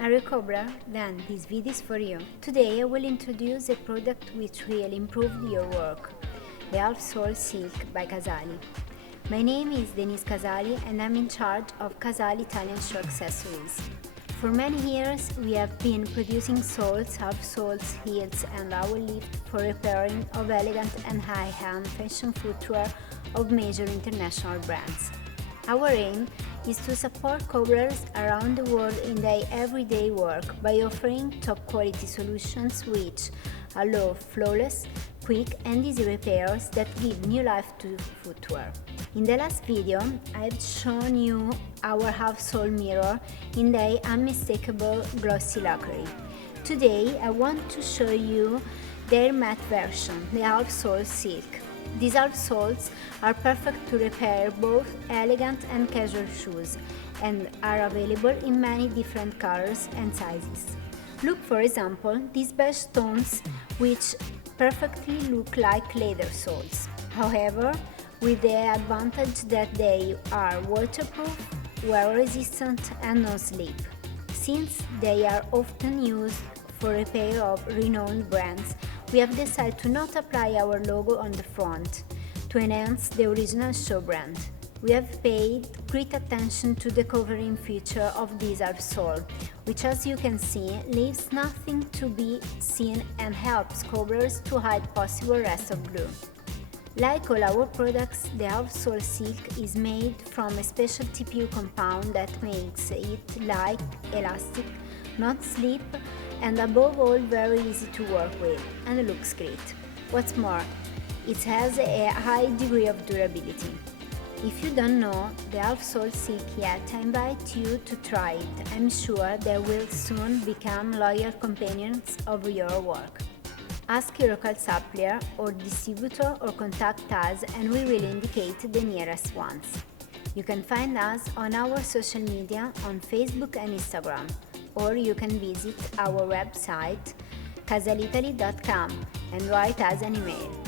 Are you a cobbler? Then this video is for you. Today I will introduce a product which will improve your work, the S.R.L Silk by Casali. My name is Denise Casali and I'm in charge of Casali Italian shoe accessories. For many years we have been producing soles, half soles, heels and our lift for repairing of elegant and high-end fashion footwear of major international brands. Our aim is to support cobblers around the world in their everyday work by offering top-quality solutions which allow flawless, quick and easy repairs that give new life to footwear. In the last video, I've shown you our half-sole mirror in their unmistakable glossy lacquer. Today, I want to show you their matte version, the half-sole silk. These half-soles are perfect to repair both elegant and casual shoes and are available in many different colors and sizes. Look, for example, these beige tones which perfectly look like leather soles. However, with the advantage that they are waterproof, wear-resistant and no-slip, since they are often used for repair of renowned brands. We have decided to not apply our logo on the front to enhance the original show brand. We have paid great attention to the covering feature of this half-sole, which as you can see leaves nothing to be seen and helps cobblers to hide possible rest of glue. Like all our products, the half-sole silk is made from a special TPU compound that makes it light, elastic, not slip, and above all very easy to work with and looks great. What's more, it has a high degree of durability. If you don't know the half-sole silk yet, I invite you to try it. I'm sure they will soon become loyal companions of your work. Ask your local supplier or distributor or contact us and we will indicate the nearest ones. You can find us on our social media on Facebook and Instagram, or you can visit our website casaliitaly.com and write us an email.